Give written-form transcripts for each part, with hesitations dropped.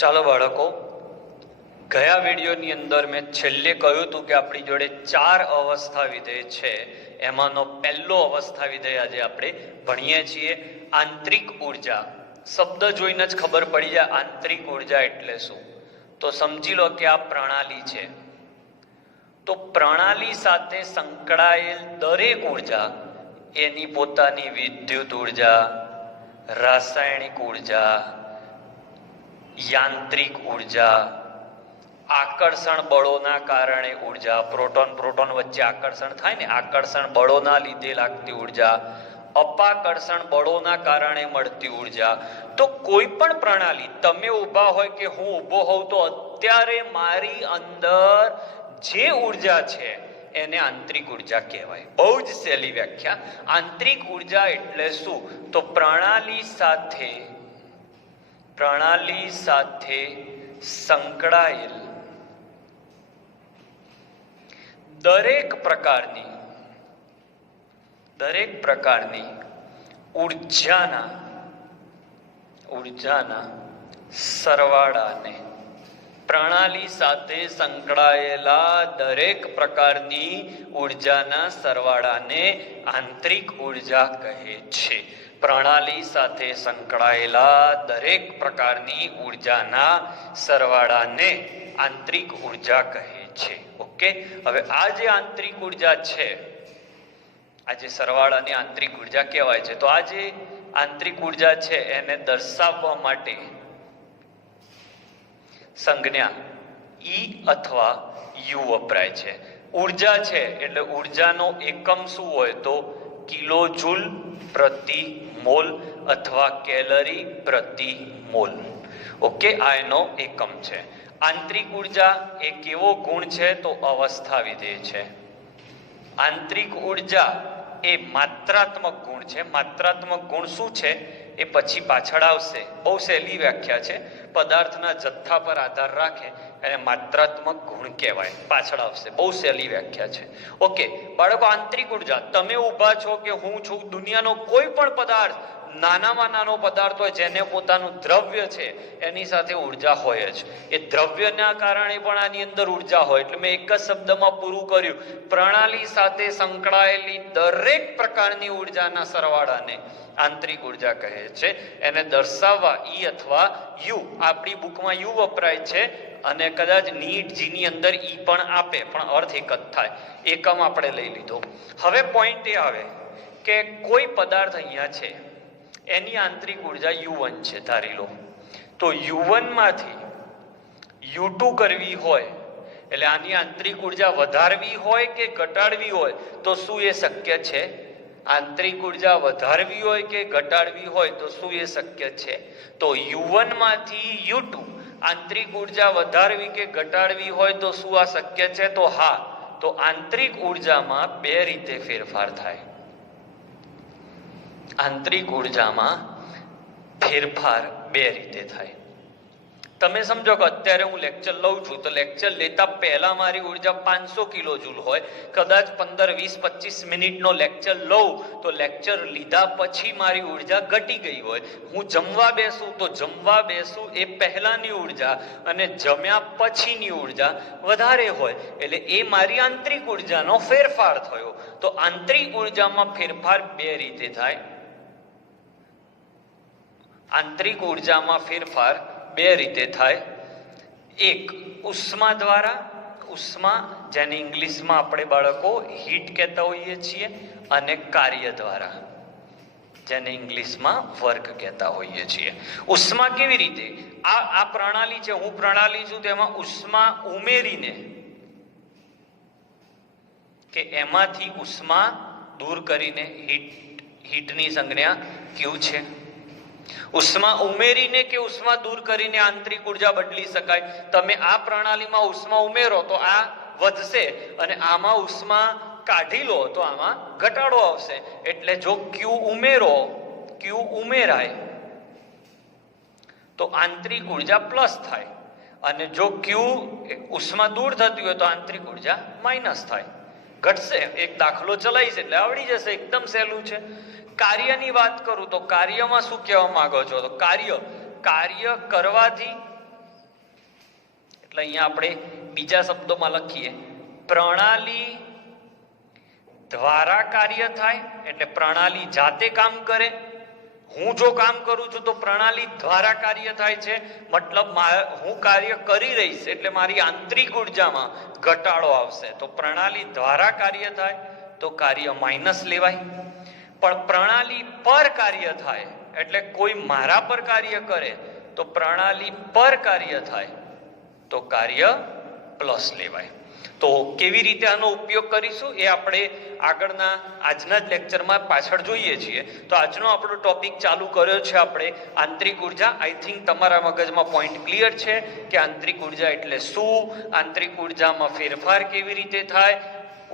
ચાલો બાળકો, ગયા વિડીયોની અંદર મેં છેલ્લે કહ્યું હતું કે આપણી જોડે 4 અવસ્થા વિધેય છે. એમાંનો પહેલો અવસ્થા વિધેય આજે આપણે ભણીએ છીએ. આંતરિક ઉર્જા શબ્દ જોઈને જ ખબર પડી જાય આંતરિક ઉર્જા એટલે શું. તો સમજી લો કે આ પ્રણાલી છે, તો પ્રણાલી સાથે સંકળાયેલ દરેક ઉર્જા એની પોતાની વિદ્યુત ઉર્જા, રાસાયણિક ઉર્જા, યાંત્રિક ઉર્જા, આકર્ષણ બળોના કારણે ઉર્જા, પ્રોટોન પ્રોટોન વચ્ચે આકર્ષણ થાય ને, આકર્ષણ બળોના લીધે લાગતી ઉર્જા, અપાકર્ષણ બળોના કારણે મળતી ઉર્જા. તો કોઈ પણ પ્રણાલી, તમે ઊભા હોય કે હું ઊભો હોઉં, તો અત્યારે મારી અંદર જે ઉર્જા છે એને આંતરિક ઉર્જા કહેવાય. બહુ જ સહેલી વ્યાખ્યા. આંતરિક ઉર્જા એટલે શું? તો પ્રણાલી સાથે સંકળાયેલ દરેક પ્રકારની ઉર્જાના સરવાળાને, પ્રણાલી સાથે સંકળાયેલા દરેક પ્રકારની ઉર્જાના સરવાળાને આંતરિક ઉર્જા કહે છે. પ્રણાલી સાથે સંકળાયેલા દરેક પ્રકારની ઉર્જાના સરવાળાને આંતરિક ઉર્જા કહે છે. ઓકે, હવે આ જે આંતરિક ઉર્જા છે, આ જે સરવાળાની આંતરિક ઉર્જા કહેવાય છે, તો આ જે આંતરિક ઉર્જા છે એને દર્શાવવા માટે સંજ્ઞા E અથવા U વપરાય છે. ઉર્જા છે એટલે ઉર્જાનો એકમ શું હોય? તો કિલોજૂલ પ્રતિ મોલ અથવા કેલરી પ્રતિ મોલ. ઓકે, આ એનો એકમ છે. આંતરિક ઉર્જા એ કેવો ગુણ છે? તો અવસ્થા વિધેય છે. આંતરિક ઉર્જા એ માત્રાત્મક ગુણ છે. માત્રાત્મક ગુણ શું છે એ પછી પાછળ આવશે. બહુ સહેલી વ્યાખ્યા છે, પદાર્થના જથ્થા પર આધાર રાખે એને માત્રાત્મક ગુણ કહેવાય. પાછળ આવશે, બહુ સહેલી વ્યાખ્યા છે. ઓકે બાળકો, આંતરિક ઉર્જા, તમે ઊભા છો કે હું છું, દુનિયાનો કોઈ પણ પદાર્થ, નાનામાં નાનો પદાર્થ હોય જેને પોતાનું દ્રવ્ય છે એની સાથે ઉર્જા હોય જ. એ દ્રવ્યના કારણે પણ આની અંદર ઉર્જા હોય. એટલે મેં એક જ શબ્દમાં પૂરું કર્યું. પ્રણાલી સાથે સંકળાયેલી દરેક પ્રકારની ઉર્જાના સરવાળાને આંતરિક ઉર્જા કહે છે. એને દર્શાવવા E અથવા U, આપણી બુકમાં U વપરાય છે અને કદાચ નીટ જીની અંદર E પણ આપે, પણ અર્થ એક જ થાય. એકમ આપણે લઈ લીધો. હવે પોઈન્ટ એ આવે કે કોઈ પદાર્થ અહીંયા છે, એની આંતરિક ઉર્જા U1 છે ધારી લો. તો U1 માંથી U2 કરવી હોય એટલે આની આંતરિક ઉર્જા વધારવી હોય કે ઘટાડવી હોય, તો શું એ શક્ય છે? આંતરિક ઉર્જા વધારવી હોય કે ઘટાડવી હોય તો શું એ શક્ય છે? તો U1 માંથી U2 આંતરિક ઉર્જા વધારવી કે ઘટાડવી હોય તો શું આ શક્ય છે? તો હા. તો આંતરિક ઉર્જામાં બે રીતે ફેરફાર થાય. આંતરિક ઉર્જામાં ફેરફાર બે રીતે થાય. તમે સમજો કે અત્યારે હું લેક્ચર લઉં છું, તો લેક્ચર લેતા પહેલા મારી ઉર્જા 500 કિલોજૂલ હોય. કદાચ 15, 20, 25 મિનિટનો લેક્ચર લઉં તો લેક્ચર લીધા પછી મારી ઉર્જા ઘટી ગઈ હોય. હું જમવા બેસું તો જમવા બેસું એ પહેલાની ઉર્જા અને જમ્યા પછીની ઉર્જા વધારે હોય. એટલે એ મારી આંતરિક ઉર્જાનો ફેરફાર થયો. તો આંતરિક ઉર્જામાં ફેરફાર બે રીતે થાય. આંતરિક ઉર્જામાં ફેરફાર બે રીતે થાય. એક ઉષ્મા દ્વારા, ઉષ્મા જેને ઇંગ્લિશમાં આપણે બાળકો હીટ કહેતા હોઈએ છીએ, અને કાર્ય દ્વારા જેને ઇંગ્લિશમાં વર્ક કહેતા હોઈએ છીએ. ઉષ્મા કેવી રીતે? આ પ્રણાલી છે, હું પ્રણાલી છું, તેમાં ઉષ્મા ઉમેરીને કે એમાંથી ઉષ્મા દૂર કરીને હીટની સંજ્ઞા Q છે. ઉષ્મા ઉમેરીને કે ઉષ્મા દૂર કરીને આંતરિક ઉર્જા બદલી શકાય. તમે આ પ્રણાલીમાં ઉષ્મા ઉમેરો તો આ વધશે, અને આમાં ઉષ્મા કાઢી લો તો આમાં ઘટાડો આવશે. એટલે જો Q ઉમેરાય તો આંતરિક ઉર્જા પ્લસ થાય, અને જો Q ઉષ્મા દૂર થતી હોય તો આંતરિક ઉર્જા માઇનસ થાય, ઘટશે. એક દાખલો ચલાવીશ એટલે આવડી જશે, એકદમ સહેલું છે. કાર્યની વાત કરું તો કાર્યમાં શું કહેવા માંગો છો? તો કાર્ય કરવાથી એટલે અહીંયા આપણે બીજા શબ્દોમાં લખીએ, પ્રણાલી દ્વારા કાર્ય થાય એટલે પ્રણાલી જાતે કામ કરે. હું જો કામ કરું છું તો પ્રણાલી દ્વારા કાર્ય થાય છે, મતલબ હું કાર્ય કરી રહીશ એટલે મારી આંતરિક ઉર્જામાં ઘટાડો આવશે. તો પ્રણાલી દ્વારા કાર્ય થાય તો કાર્ય માઇનસ લેવાય. પણ પ્રણાલી પર કાર્ય થાય એટલે કોઈ મારા પર કાર્ય કરે તો પ્રણાલી પર કાર્ય થાય તો કાર્ય પ્લસ લેવાય. તો કેવી રીતે આનો ઉપયોગ કરીશું એ આપણે આગળના આજના જ લેક્ચરમાં પાછળ જોઈએ છીએ. તો આજનો આપણો ટોપિક ચાલુ કર્યો છે આપણે આંતરિક ઉર્જા. આઈ થિંક તમારા મગજમાં પોઈન્ટ ક્લિયર છે કે આંતરિક ઉર્જા એટલે શું, આંતરિક ઉર્જામાં ફેરફાર કેવી રીતે થાય,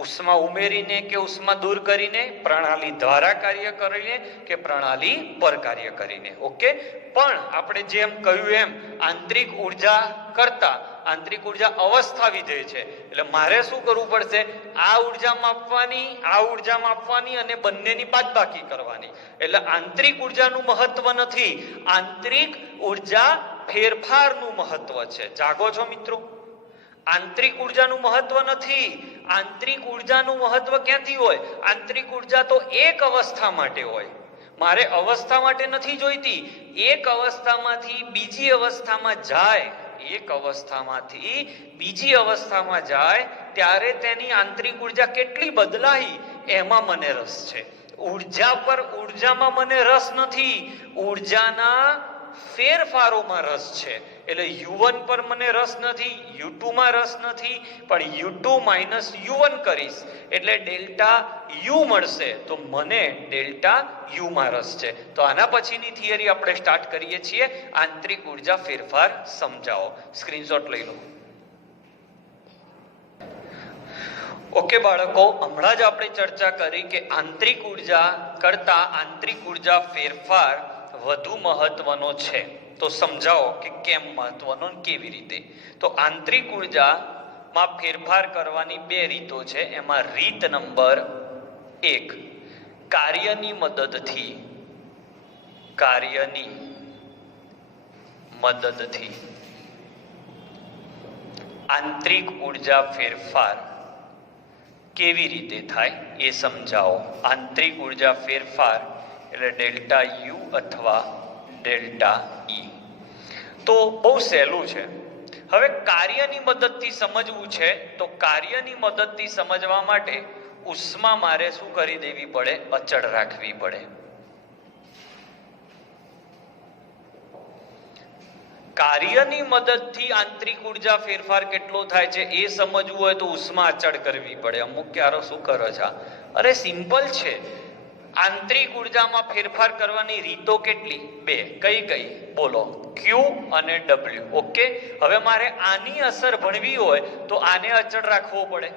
ઉષ્મા ઉમેરીને કે ઉષ્મા દૂર કરીને, પ્રણાલી દ્વારા કાર્ય કરીને કે પ્રણાલી પર કાર્ય કરીને. ઓકે, પણ આપણે જેમ કહ્યું એમ આંતરિક ઉર્જા કરતા આંતરિક ઉર્જા અવસ્થા વિધેય છે. એટલે મારે શું કરવું પડશે? આ ઉર્જા માપવાની, આ ઉર્જા માપવાની અને બંનેની બાદબાકી કરવાની. એટલે આંતરિક ઉર્જાનું મહત્વ નથી, આંતરિક ઉર્જા ફેરફારનું મહત્વ છે. જાગો છો મિત્રો? આંતરિક ઉર્જાનું મહત્વ નથી. આંતરિક ઉર્જાનું મહત્વ ક્યાંથી હોય? આંતરિક ઉર્જા તો એક અવસ્થા માટે હોય. મારે અવસ્થા માટે નથી જોઈતી. એક અવસ્થામાંથી બીજી અવસ્થામાં જાય, એક અવસ્થામાંથી બીજી અવસ્થામાં જાય ત્યારે તેની આંતરિક ઉર્જા કેટલી બદલાઈ એમાં મને રસ છે. ઉર્જામાં મને રસ નથી, ઉર્જાના ફેરફારોમાં રસ છે. એટલે U1 પર મને રસ નથી, U2 માં રસ નથી, પણ U2 માઇનસ U1 કરીશ એટલે ડેલ્ટા U મળશે. તો મને ડેલ્ટા U માં રસ છે. તો આના પછીની થિયરી આપણે સ્ટાર્ટ કરીએ છીએ. આંતરિક ઉર્જા ફેરફાર સમજાવો. સ્ક્રીનશોટ લઈ લો. ઓકે બાળકો, હમણાં જ આપણે ચર્ચા કરી કે આંતરિક ઉર્જા કરતા આંતરિક ઉર્જા ફેરફાર વધુ મહત્વનો છે. તો સમજાવો કે કેમ મહત્વનો, કેવી રીતે? તો આંતરિક ઉર્જામાં ફેરફાર કરવાની બે રીતો છે. એમાં રીત નંબર 1, કાર્યની મદદથી. કાર્યની મદદથી આંતરિક ઉર્જા ફેરફાર કેવી રીતે થાય એ સમજાવો. આંતરિક ઉર્જા ફેરફાર એટલે ડેલ્ટા U અથવા ડેલ્ટા E. તો બહુ સહેલું છે. હવે કાર્યની મદદથી સમજવું છે તો કાર્યની મદદથી સમજવા માટે ઉષ્મા મારે શું કરી દેવી પડે? અચળ રાખવી પડે. કાર્યની મદદથી આંતરિક ઉર્જા ફેરફાર કેટલો થાય છે એ સમજવું હોય તો ઉષ્મા અચળ કરવી પડે. અમુક ક્યારો શું કરે છે? અરે સિમ્પલ છે. આંતરિક ઉર્જામાં ફેરફાર કરવાની રીતો કેટલી? 2. કઈ કઈ બોલો? Q અને W. ઓકે, હવે મારે આની અસર ભણવી હોય તો આને અચળ રાખવો પડે,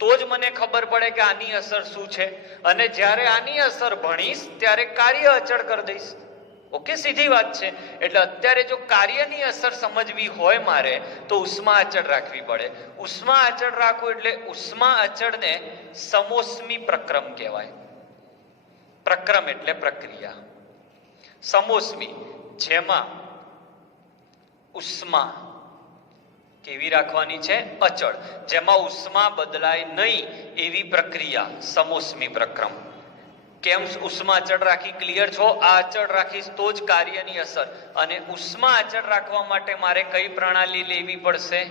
તો જ મને ખબર પડે કે આની અસર શું છે. અને જ્યારે આની અસર ભણીશ ત્યારે કાર્ય અચળ કરી દઈશ. ઓકે, સીધી વાત છે. એટલે અત્યારે જો કાર્યની અસર સમજવી હોય મારે તો ઉષ્મા અચળ રાખવી પડે. ઉષ્મા અચળ રાખવું એટલે ઉષ્મા અચળને સમોષ્મી પ્રક્રમ કહેવાય. પ્રક્રમ એટલે પ્રક્રિયા. સમોષ્મી જેમાં ઉષ્મા કેવી રાખવાની છે? અચળ. જેમાં ઉષ્મા બદલાય નહીં એવી પ્રક્રિયા સમોષ્મી પ્રક્રમ. કેમ ઉષ્મા અચળ રાખી? ક્લિયર છો? આ અચળ રાખીશ તો જ કાર્યની અસર. અને ઉષ્મા અચળ રાખવા માટે મારે કઈ પ્રણાલી લેવી પડશે?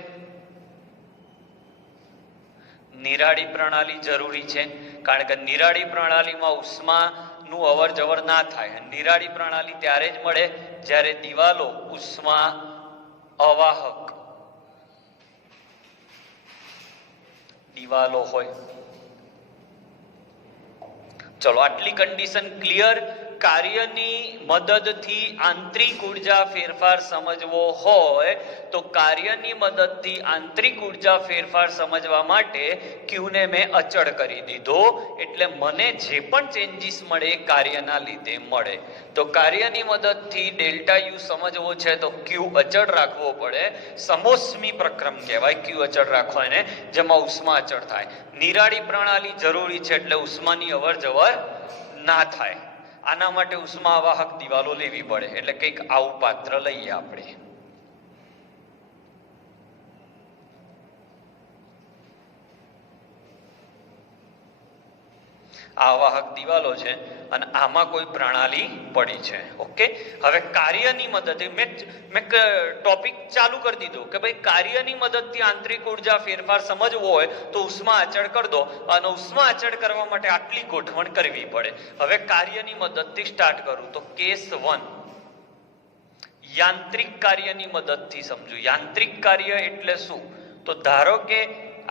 નિરાળી પ્રણાલી જરૂરી છે. કારણ કે નિરાળી પ્રણાલીમાં ઉષ્માનું અવર જવર ના થાય. નિરાળી પ્રણાલી ત્યારે જ મળે જ્યારે દિવાલો ઉષ્મા અવાહક દિવાલો હોય. ચલો, આટલી કન્ડિશન ક્લિયર. કાર્યની મદદથી આંતરિક ઉર્જા ફેરફાર સમજવો હોય તો કાર્યની મદદથી આંતરિક ઉર્જા ફેરફાર સમજવા માટે Q ને મેં અચળ કરી દીધો. એટલે મને જે પણ ચેન્જીસ મળે કાર્યના લીધે મળે. તો કાર્યની મદદથી ડેલ્ટા U સમજવો છે તો Q અચળ રાખવો પડે. સમોષ્મી પ્રક્રમ કહેવાય Q અચળ રાખો એને, જેમાં ઉષ્મા અચળ થાય. નિરાળી પ્રણાલી જરૂરી છે એટલે ઉષ્માની અવર જવર ના થાય. આના માટે ઉષ્મા વાહક દિવાલો લેવી પડે. એટલે કંઈક આવું પાત્ર લઈએ આપણે. આવાહક દિવાલો છે અને આમાં કોઈ પ્રણાલી પડી છે. ઓકે, હવે કાર્યની મદદથી મેં ટોપિક ચાલુ કરી દીધું કે ભાઈ કાર્યની મદદથી આંતરિક ઉર્જા ફેરફાર સમજવો હોય તો ઉષ્મા અચળ કરી દો, અને ઉષ્મા અચળ કરવા માટે આટલી ગોઠવણ કરવી પડે. હવે કાર્યની મદદથી સ્ટાર્ટ કરું તો કેસ 1 યાંત્રિક કાર્યની મદદથી સમજો. યાંત્રિક કાર્ય એટલે શું? તો ધારો કે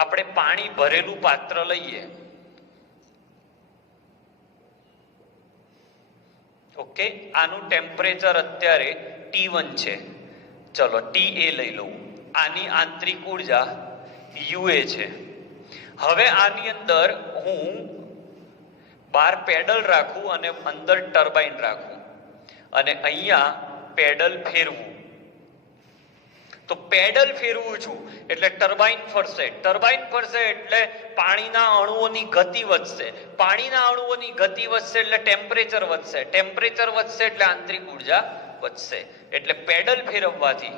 આપણે પાણી ભરેલું પાત્ર લઈએ. ઓકે, આનું ટેમ્પરેચર અત્યારે T1 છે. ચલો TA લઈ લઉં. આની આંતરિક ઉર્જા UA છે. હવે આની અંદર હું બાર પેડલ રાખું અને અંદર ટર્બાઇન રાખું અને અહીંયા પેડલ ફેરવું. તો પેડલ ફેરવું છું એટલે ટર્બાઇન ફરશે. ટર્બાઇન ફરશે એટલે પાણીના અણુઓની ગતિ વધશે. પાણીના અણુઓની ગતિ વધશે એટલે ટેમ્પરેચર વધશે. ટેમ્પરેચર વધશે એટલે આંતરિક ઉર્જા વધશે. એટલે પેડલ ફેરવવાથી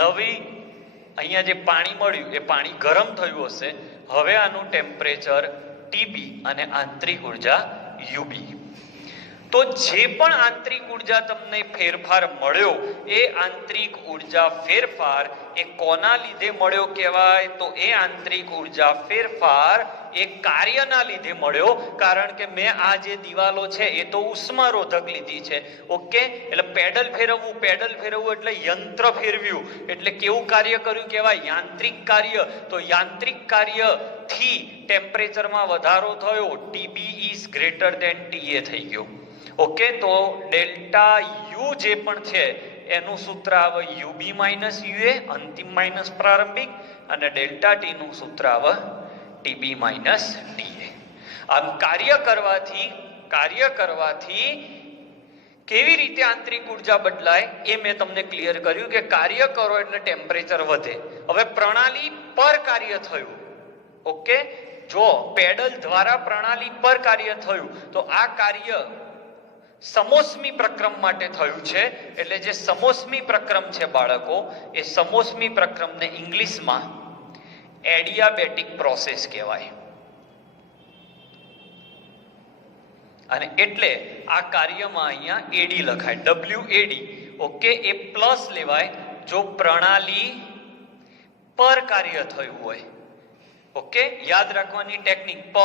નવી અહીંયા જે પાણી મળ્યું એ પાણી ગરમ થયું હશે. હવે આનું ટેમ્પરેચર TB અને આંતરિક ઉર્જા UB. તો જે પણ આંતરિક ઉર્જા તમને ફેરફાર મળ્યો એ આંતરિક ઉર્જા ફેરફાર એ કોના લીધે મળ્યો કહેવાય? તો એ આંતરિક ઉર્જા ફેરફાર એ કાર્યના લીધે મળ્યો. કારણ કે મેં આ જે દિવાલો છે એ તો ઉષ્મારોધક લીધી છે. ઓકે, એટલે પેડલ ફેરવવું એટલે યંત્ર ફેરવ્યું એટલે કેવું કાર્ય કર્યું કહેવાય? યાંત્રિક કાર્ય. તો યાંત્રિક કાર્યથી ટેમ્પરેચરમાં વધારો થયો. TB is greater than TA થઈ ગયો. ઓકે, તો ડેલ્ટા U જે પણ છે એનું સૂત્ર આવે UB માઇનસ UA અંતિમ માઇનસ પ્રારંભિક, અને ડેલ્ટા T નું સૂત્ર આવે TB માઇનસ TA. આમ કાર્ય કરવાથી કેવી રીતે આંતરિક ઉર્જા બદલાય એ મેં તમને ક્લિયર કર્યું કે કાર્ય કરો એટલે ટેમ્પરેચર વધે. હવે પ્રણાલી પર કાર્ય થયું. ઓકે, જો પેડલ દ્વારા પ્રણાલી પર કાર્ય થયું તો આ કાર્ય સમોષ્મી પ્રક્રમ માટે થયું છે. એટલે જે સમોષ્મી પ્રક્રમ છે બાળકો, એ સમોષ્મી પ્રક્રમને ઇંગ્લિશમાં એડિયાબેટિક પ્રોસેસ કહેવાય. અને એટલે આ કાર્યમાં અહીંયા AD લખાય, WAD. ઓકે, એ પ્લસ લેવાય જો પ્રણાલી પર કાર્ય થયું હોય. ઓકે, યાદ રાખવાની ટેકનિક પ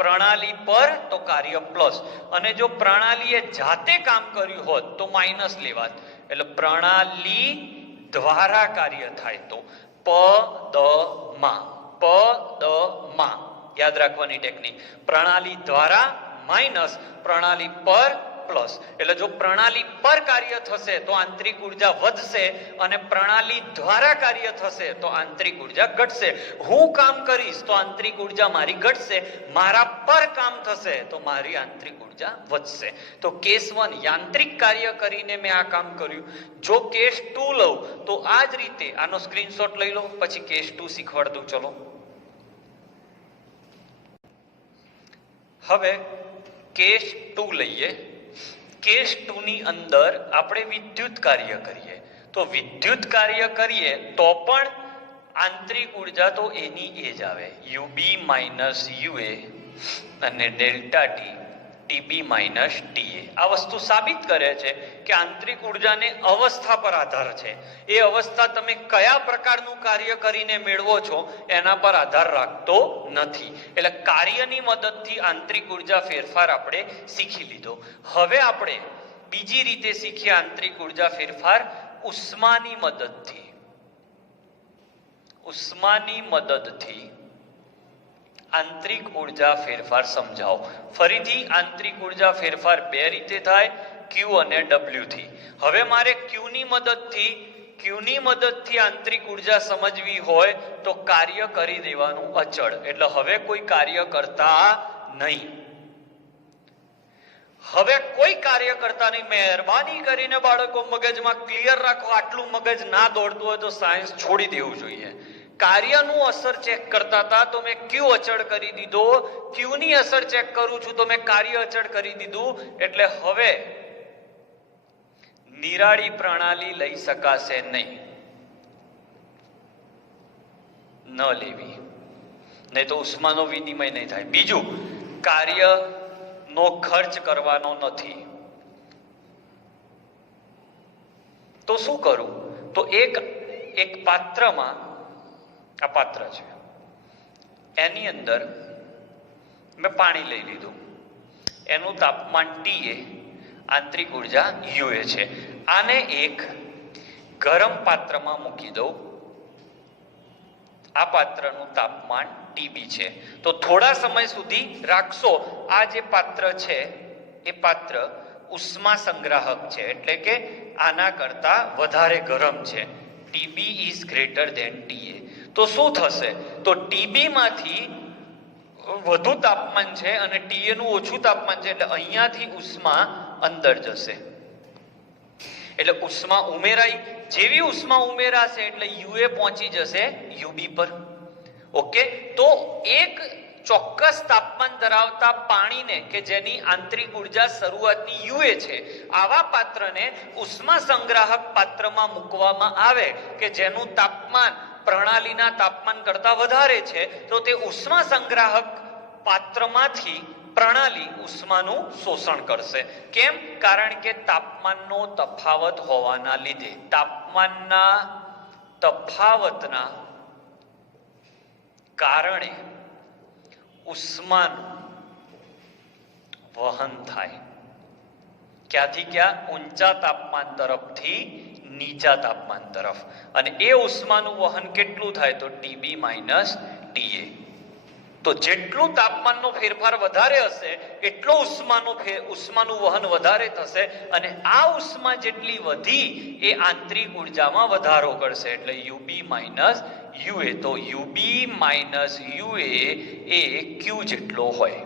પ્રણાલી પર તો કાર્ય પ્લસ, અને જો પ્રણાલીએ જાતે કામ કર્યું હોત તો માઇનસ લેવાત. એટલે પ્રણાલી દ્વારા કાર્ય થાય તો પદમાં યાદ રાખવાની ટેકનિક. પ્રણાલી દ્વારા માઇનસ, પ્રણાલી પર પ્લસ. એટલે જો પ્રણાલી પર કાર્ય થશે તો આંતરિક ઉર્જા વધશે, અને પ્રણાલી દ્વારા કાર્ય થશે તો આંતરિક ઉર્જા ઘટશે. હું કામ કરીશ તો આંતરિક ઉર્જા મારી ઘટશે, મારા પર કામ થશે તો મારી આંતરિક ઉર્જા વધશે. તો કેસ 1 યાંત્રિક કાર્ય કરીને મેં આ કામ કર્યું. જો કેસ 2 લઉં તો આ જ રીતે આનો સ્ક્રીનશોટ લઈ લો, પછી કેસ 2 શીખવાડ દઉં. ચલો હવે કેસ 2 લઈએ. કેસ 2 ની અંદર આપણે વિદ્યુત કાર્ય કરીએ. તો વિદ્યુત કાર્ય કરીએ તો પણ આંતરિક ઉર્જા તો એની એ જ આવે, UB માઇનસ UA અને delta T TB minus TA. આ વસ્તુ સાબિત કરે છે કે આંતરિક ઉર્જાને અવસ્થા પર આધાર છે. એ અવસ્થા તમે કયા પ્રકારનું કાર્ય કરીને મેળવો છો એના પર આધાર રાખતો નથી. એટલે કાર્યની મદદથી આંતરિક ઉર્જા ફેરફાર આપણે શીખી લીધો. હવે આપણે બીજી રીતે શીખીએ આંતરિક ઉર્જા ફેરફાર ઉષ્માની મદદથી. ઉષ્માની મદદથી આંતરિક ઉર્જા ફેરફાર સમજાવો. ફરીથી આંતરિક ઉર્જા ફેરફાર બે રીતે થાય, Q અને W થી. હવે મારે Q ની મદદથી આંતરિક ઉર્જા સમજવી હોય તો કાર્ય કરી દેવાનું અચળ. એટલે હવે કોઈ કાર્ય કરતા નહીં. મહેરબાની કરીને બાળકો મગજમાં ક્લિયર રાખો. આટલું મગજ ના દોડતું હોય તો સાયન્સ છોડી દેવું જોઈએ. કાર્યનું અસર ચેક કરતા હતા તો મેં Q અચળ કરી દીધો. Q ની અસર ચેક કરું છું તો મેં કાર્ય અચળ કરી દીધું. એટલે હવે નિરાળી પ્રણાલી લઈ શકાશે નહીં. ન લેવી, નહીં તો ઉષ્માનો વિનિમય નહીં થાય. બીજું, કાર્યનો ખર્ચ કરવાનો નથી. તો શું કરું? તો એક પાત્રમાં, આ પાત્ર છે, એની અંદર મેં પાણી લઈ લીધું, એનું તાપમાન TA, આંતરિક ઉર્જા UA છે. આને એક ગરમ પાત્રમાં મૂકી દઉં, આ પાત્રનું તાપમાન TB છે. તો થોડા સમય સુધી રાખશો. આ જે પાત્ર છે એ પાત્ર ઉષ્મા સંગ્રાહક છે, એટલે કે આના કરતા વધારે ગરમ છે. TB is greater than TA. તો શું થશે? તો TB માંથી વધુ તાપમાન છે અને TA નું ઓછું તાપમાન છે, એટલે અહીંયાથી ઉષ્મા અંદર જશે. એટલે ઉષ્મા ઉમેરાઈ, જેવી ઉષ્મા ઉમેરાશે એટલે UA પહોંચી જશે UB પર. ઓકે, તો એક ચોક્કસ તાપમાન ધરાવતા પાણીને કે જેની આંતરિક ઉર્જા શરૂઆતની UA છે, આવા પાત્રને ઉષ્મા સંગ્રાહક પાત્રમાં મૂકવામાં આવે કે જેનું તાપમાન પ્રણાલીના તાપમાન કરતા વધારે છે, તો તે ઉષ્મા સંગ્રાહક પાત્રમાંથી પ્રણાલી ઉષ્માનું શોષણ કરશે. કેમ? કારણ કે તાપમાનનો તફાવત હોવાના લીધે, તાપમાનના તફાવતના કારણે ઉષ્માનું વહન થાય. ક્યાંથી ક્યાં? ઊંચા તાપમાન તરફથી નીચા તાપમાન તરફ. અને એ ઉષ્માનું વહન કેટલું થાય? તો TB માઇનસ TA. તો જેટલું તાપમાનનો ફેરફાર વધારે હશે એટલો ઉષ્માનું વહન વધારે થશે, અને આ ઉષ્મા જેટલી વધી એ આંતરિક ઉર્જામાં વધારો કરશે, એટલે UB માઇનસ UA. તો UB માઇનસ UA એ Q જેટલો હોય.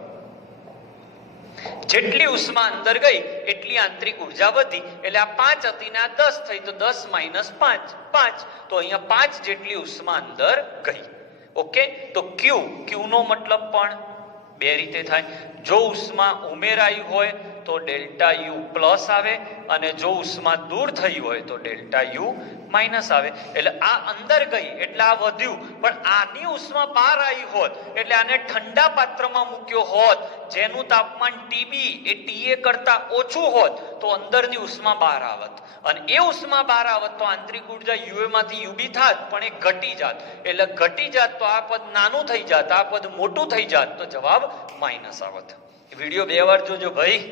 જેટલી ઉષ્મા અંદર ગઈ એટલી આંતરિક ઉર્જા વધી, એટલે આ 5 હતી ને આ 10 થઈ, તો 10 માઇનસ 5 5. તો અહીંયા 5 જેટલી ઉષ્મા અંદર ગઈ. ઓકે, તો Q નો મતલબ પણ બે રીતે થાય. જો ઉષ્મા ઉમેરાઈ હોય તો ડેલ્ટા U પ્લસ આવે, અને જો ઉષ્મા દૂર થઈ હોય તો ડેલ્ટા U માઇનસ આવે. એટલે આ અંદર ગઈ એટલે આ વધ્યું, પણ આની ઉષ્મા બહાર આવી હોત એટલે આને ઠંડા પાત્રમાં મૂક્યો હોત જેનું તાપમાન TB એ TA કરતા ઓછું હોત, તો અંદરની ઉષ્મા બહાર આવત, અને એ ઉષ્મા બહાર આવત તો આંતરિક ઉર્જા UA માંથી UB થાત, પણ એ ઘટી જાત. એટલે ઘટી જાત તો આ પદ નાનું થઈ જાત, આ પદ મોટું થઈ જાત, તો જવાબ માઇનસ આવત. વિડીયો 2 વાર જોજો ભાઈ,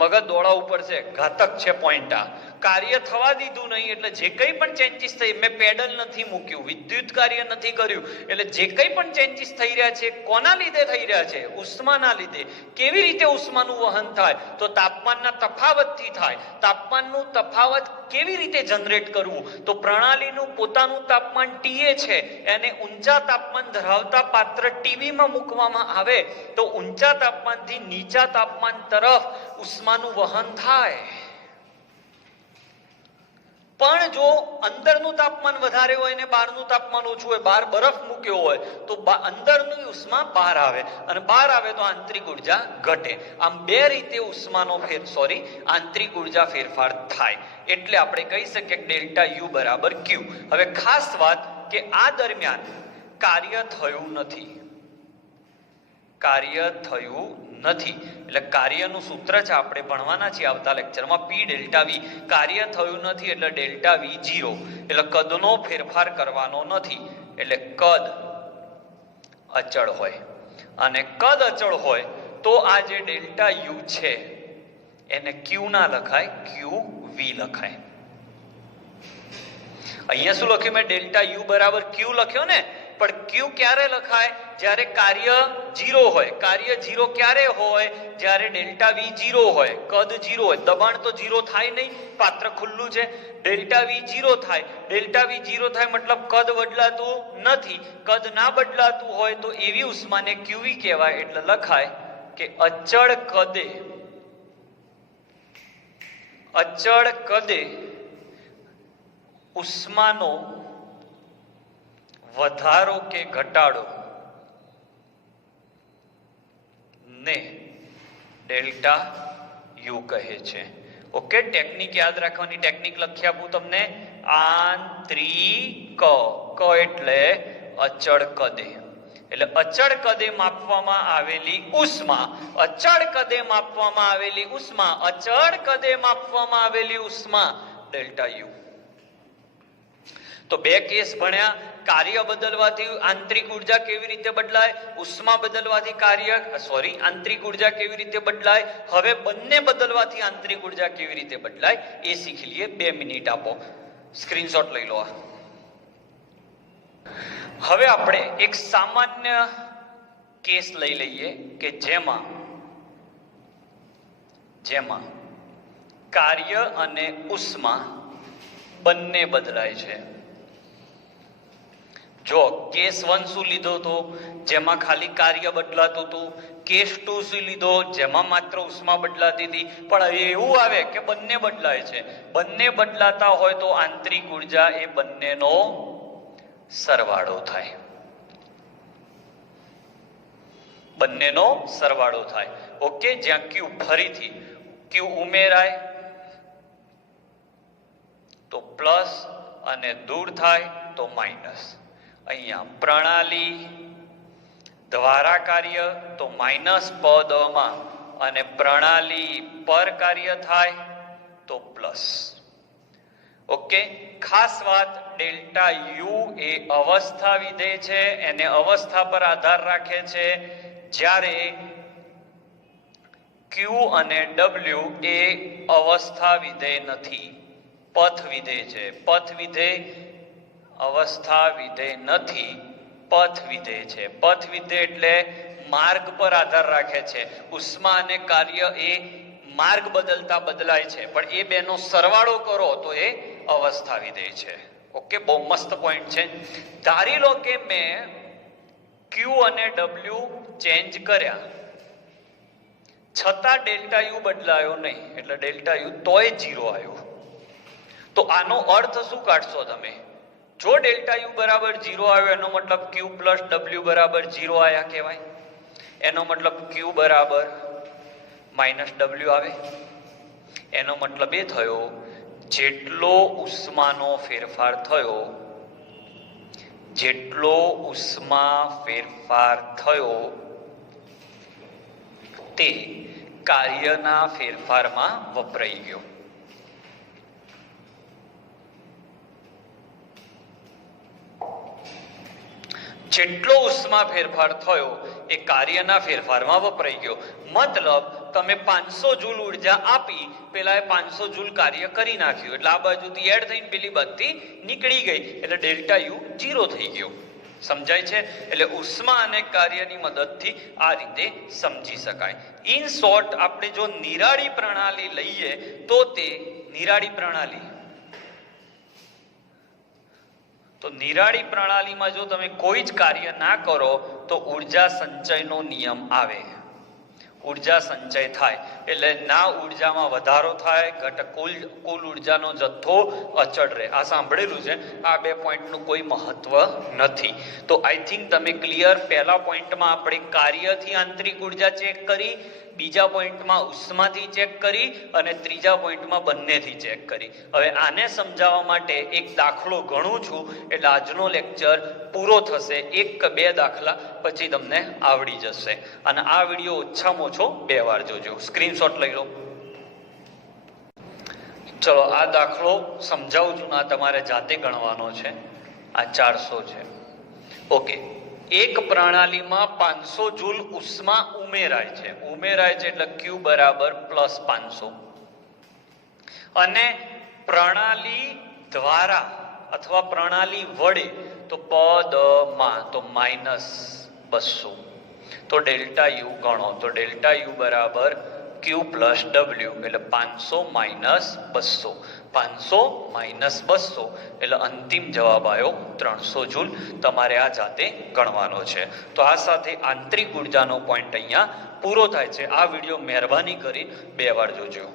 મગજ દોડા ઉપર છે, ઘાતક છે પોઈન્ટ. આ કાર્ય થવા દીધું નહીં, એટલે જે કંઈ પણ ચેન્જીસ થઈ, મેં પેડલ નથી મૂક્યું, વિદ્યુત કાર્ય નથી કર્યું, એટલે જે કંઈ પણ ચેન્જીસ થઈ રહ્યા છે કોના લીધે થઈ રહ્યા છે? ઉષ્માના લીધે. કેવી રીતે ઉષ્માનું વહન થાય? તો તાપમાનના તફાવતથી થાય. તાપમાનનું તફાવત કેવી રીતે જનરેટ કરવું? તો પ્રણાલીનું પોતાનું તાપમાન TA છે, એને ઊંચા તાપમાન ધરાવતા પાત્ર TB માં મૂકવામાં આવે તો ઊંચા તાપમાનથી નીચા તાપમાન તરફ ઉષ્માનું વહન થાય. પણ જો અંદરનું તાપમાન વધારે હોય ને બહારનું તાપમાન ઓછું હોય, બહાર બરફ મૂક્યો હોય, તો અંદરની ઉષ્મા બહાર આવે, અને બહાર આવે તો આંતરિક ઉર્જા ઘટે. આમ બે રીતે ઉષ્માનો આંતરિક ઉર્જા ફેરફાર થાય. એટલે આપણે કહી શકીએ કે ડેલ્ટા U બરાબર Q. હવે ખાસ વાત કે આ દરમિયાન કાર્ય થયું નથી. એટલે કાર્યનું સૂત્ર છે, આપણે ભણવાના છીએ આવતા લેક્ચરમાં, P ડેલ્ટા V. કાર્ય થયું નથી એટલે ડેલ્ટા V 0, એટલે કદનો ફેરફાર કરવાનો નથી, એટલે કદ અચળ હોય. અને કદ અચળ હોય તો આ જે ડેલ્ટા U છે એને Q ના લખાય, QV લખાય. અહીંયા શું લખ્યું મેં? ડેલ્ટા U બરાબર Q લખ્યો ને, પણ Q ક્યારે લખાય? જ્યારે કાર્ય 0 હોય. કાર્ય 0 ક્યારે હોય? જ્યારે ડેલ્ટા V 0 હોય, કદ 0 હોય. દબાણ તો 0 થાય નહીં, પાત્ર ખુલ્લું છે. ડેલ્ટા V 0 થાય. ડેલ્ટા V 0 થાય મતલબ કદ બદલાતું નથી. કદ ના બદલાતું હોય તો એવી ઉષ્માને QV કહેવાય. એટલે લખાય કે અચળ કદે ઉષ્માનો વધારો કે ઘટાડો ને ડેલ્ટા U કહે છે. ઓકે, ટેકનિક યાદ રાખવાની. ટેકનિક લખી આપું તમને. આંતરિક, ક એટલે અચળ કદે. એટલે અચળ કદે માપવામાં આવેલી ઉષ્મા, અચળ કદે માપવામાં આવેલી ઉષ્મા, અચળ કદે માપવામાં આવેલી ઉષ્મા ડેલ્ટા યુ. તો બે કેસ ભણ્યા. કાર્ય બદલવાથી આંતરિક ઉર્જા કેવી રીતે બદલાય, ઉષ્મા બદલવાથી આંતરિક ઉર્જા કેવી રીતે બદલાય. હવે બંને બદલવાથી આંતરિક ઉર્જા કેવી રીતે બદલાય એ શીખી લઈએ. 2 મિનિટ આપો, સ્ક્રીનશોટ લઈ લો. હવે આપણે એક સામાન્ય કેસ લઈ લઈએ કે જેમાં કાર્ય અને ઉષ્મા બંને બદલાય છે. જો કેસ 1 શું લીધો તો જેમાં ખાલી કાર્ય બદલાતું હતું, કેસ 2 શું લીધો જેમાં માત્ર ઉષ્મા બદલાતી હતી. પણ એવું આવે કે બંને બદલાય છે. બંને બદલાતા હોય તો આંતરિક ઉર્જા એ બંનેનો સરવાળો થાય. બંનેનો સરવાળો થાય. ઓકે, જ્યાં ક્યુ ફરીથી ક્યુ ઉમેરાય તો પ્લસ અને દૂર થાય તો માઇનસ. અહીંયા પ્રણાલી દ્વારા કાર્ય તો માઇનસ પદમાં, અને પ્રણાલી પર કાર્ય થાય તો પ્લસ. ઓકે, ખાસ વાત, ડેલ્ટા યુ એ અવસ્થા વિધેય છે, એને અવસ્થા પર આધાર રાખે છે. જ્યારે ક્યુ અને ડબલ્યુ એ અવસ્થા વિધેય નથી, પથ વિધેય છે. પથ વિધેય અવસ્થા વિધેય નથી, પથ વિધેય છે. પથ વિધેય એટલે માર્ગ પર આધાર રાખે છે. ઉષ્મા અને કાર્ય એ માર્ગ બદલતા બદલાય છે, પણ એ બેનો સરવાળો કરો તો એ અવસ્થા વિધેય છે. ઓકે, બહુ મસ્ત પોઈન્ટ છે. ધારી લો કે મેં ક્યુ અને ડબલ્યુ ચેન્જ કર્યા છતાં ડેલ્ટા યુ બદલાયો નહીં, એટલે ડેલ્ટા યુ તોય 0 આવ્યો. તો આનો અર્થ શું કાઢશો તમે? જો ડેલ્ટા યુ બરાબર 0 આવ્યો એનો મતલબ ક્યુ પ્લસ ડબલ્યુ બરાબર 0 આયા કહેવાય. એનો મતલબ ક્યુ બરાબર માઇનસ ડબલ્યુ આવે. એનો મતલબ એ થયો જેટલો ઉષ્માનો ફેરફાર થયો, જેટલો ઉષ્મા ફેરફાર થયો તે કાર્યના ફેરફારમાં વપરાઈ ગયો. જેટલો ઉષ્મા ફેરફાર થયો એ કાર્યના ફેરફારમાં વપરાઈ ગયો. મતલબ તમે 500 જૂલ ઉર્જા આપી, પેલા 500 જૂલ કાર્ય કરી નાખ્યું, એટલે આ બાજુથી એડ થઈને પેલી બાજુથી નીકળી ગઈ, એટલે ડેલ્ટા યુ 0 થઈ ગયો. સમજાય છે? એટલે ઉષ્મા અને કાર્યની મદદથી આ રીતે સમજી શકાય. ઇન શોર્ટ, આપણે જો નિરાળી પ્રણાલી લઈએ તો તે નિરાળી પ્રણાલીમાં જો તમે કોઈ જ કાર્ય ના કરો તો ઉર્જા સંચયનો નિયમ આવે. ઉર્જા સંચય થાય એટલે ના ઉર્જામાં વધારો થાય, કુલ ઉર્જાનો જથ્થો અચળ રહે. આ સાંભળેલું છે. આ 2 પોઈન્ટનું કોઈ મહત્વ નથી. તો આઈ થિંક તમે ક્લિયર. પહેલા પોઈન્ટમાં આપણે કાર્યથી આંતરિક ઉર્જા ચેક કરી, બીજા પોઈન્ટમાં ઉષ્માથી ચેક કરી, અને ત્રીજા પોઈન્ટમાં બંનેથી ચેક કરી. હવે આને સમજાવવા માટે એક દાખલો ગણું છું, એટલે આજનો લેક્ચર પૂરો થશે. 1 કે 2 દાખલા પછી તમને આવડી જશે. અને આ વિડીયો ઓછામાં ઓછો 2 વાર જોજો. સ્ક્રીનશોટ લઈ લો. ચલો, આ દાખલો સમજાવું છું. આ તમારે જાતે ગણવાનો છે. આ 400 છે. ઓકે, એક પ્રણાલીમાં 500 જૂલ ઉષ્મા ઉમેરાય છે એટલે ક્યુ બરાબર પ્લસ 500, અને પ્રણાલી દ્વારા અથવા પ્રણાલી વડે તો પદમાં તો માઇનસ 200. તો ડેલ્ટા યુ ગણો તો ડેલ્ટા યુ બરાબર ક્યુ પ્લસ ડબલ્યુ, એટલે 500 માઇનસ 200. 500 માઇનસ 200 એટલે અંતિમ જવાબ આવ્યો 300 જૂલ. તમારે આ જાતે ગણવાનો છે. તો આ સાથે આંતરિક ઉર્જાનો પોઈન્ટ અહીંયા પૂરો થાય છે. આ વિડીયો મહેરબાની કરી 2 વાર જોજો.